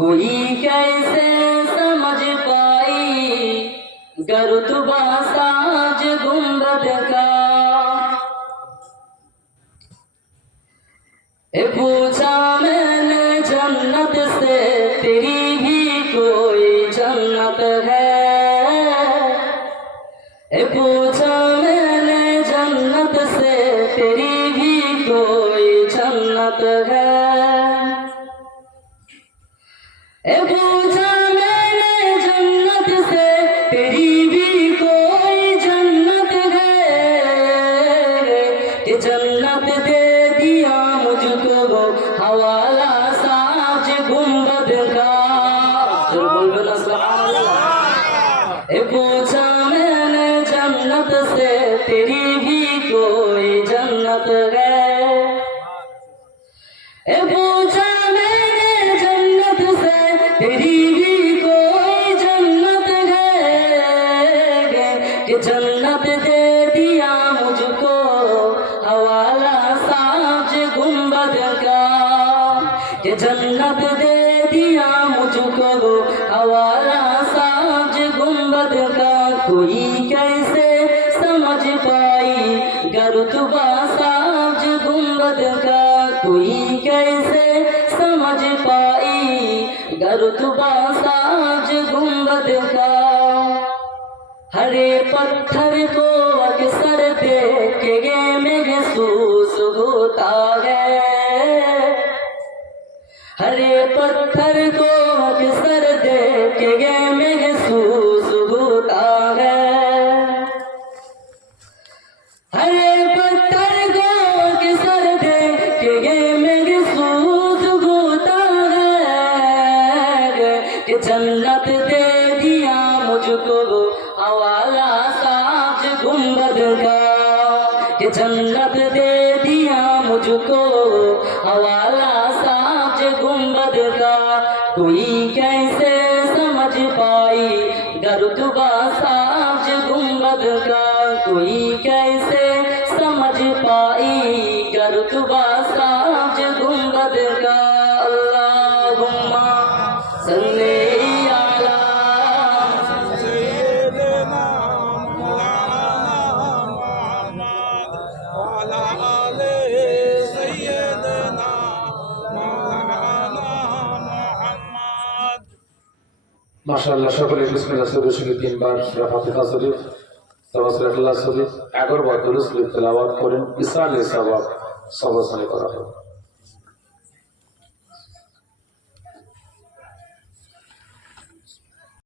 कोई कैसे समझ पाई गरुतबा साज गुंबद का। पूछा मैंने जन्नत से तेरी भी कोई जन्नत है। पूछा मैंने जन्नत से तेरी भी कोई जन्नत है। पूछा मैंने जन्नत से तेरी भी कोई जन्नत है कि जन्नत दे दिया मुझको वो हवाला साज गुंबद का। पूछा मैंने जन्नत से तेरी भी कोई जन्नत है। पूछा मैंने जन्नत से तेरी भी कोई जन्नत है कि जन्नत दे दिया मुझको हवाला साज गुंबद का। कि जन्नत दे दिया मुझको हवाला साज गुंबद का। कोई कैसे समझ पाई गरुतबा साज गुंबद का। कोई कैसे समझ पाई गरुतबा साज गुंबद का। हरे पत्थर को अक्सर देख के महसूस होता है। हरे पत्थर को अक्सर देख के महसूस होता है। हरे पत्थर को अक्सर देख के महसूस होता है कि जन्नत दे दिया मुझको हवाला साज गुंबद का। कि जन्नत दे दिया मुझको हवाला साज गुंबद का। कोई कैसे समझ पाई गरुतबा साज गुंबद का। कोई कैसे समझ पाई गरुतबा साज गुंबद का। अल्लाहुम्मा सल्ली अला सय्यिदना मौलाना मुहम्मद व अला आले सय्यिदना मौलाना मुहम्मद। माशाअल्लाह সকলে বিসমিল্লাহ শরীফ সঙ্গে তিনবার সূরা ফাতিহা শরীফ সাওয়াসুল্লাহ শরীফ 11 বার দুরূদ শরীফ তেলাওয়াত করেন। ইসালে সওয়াব সবসানে করা হবে।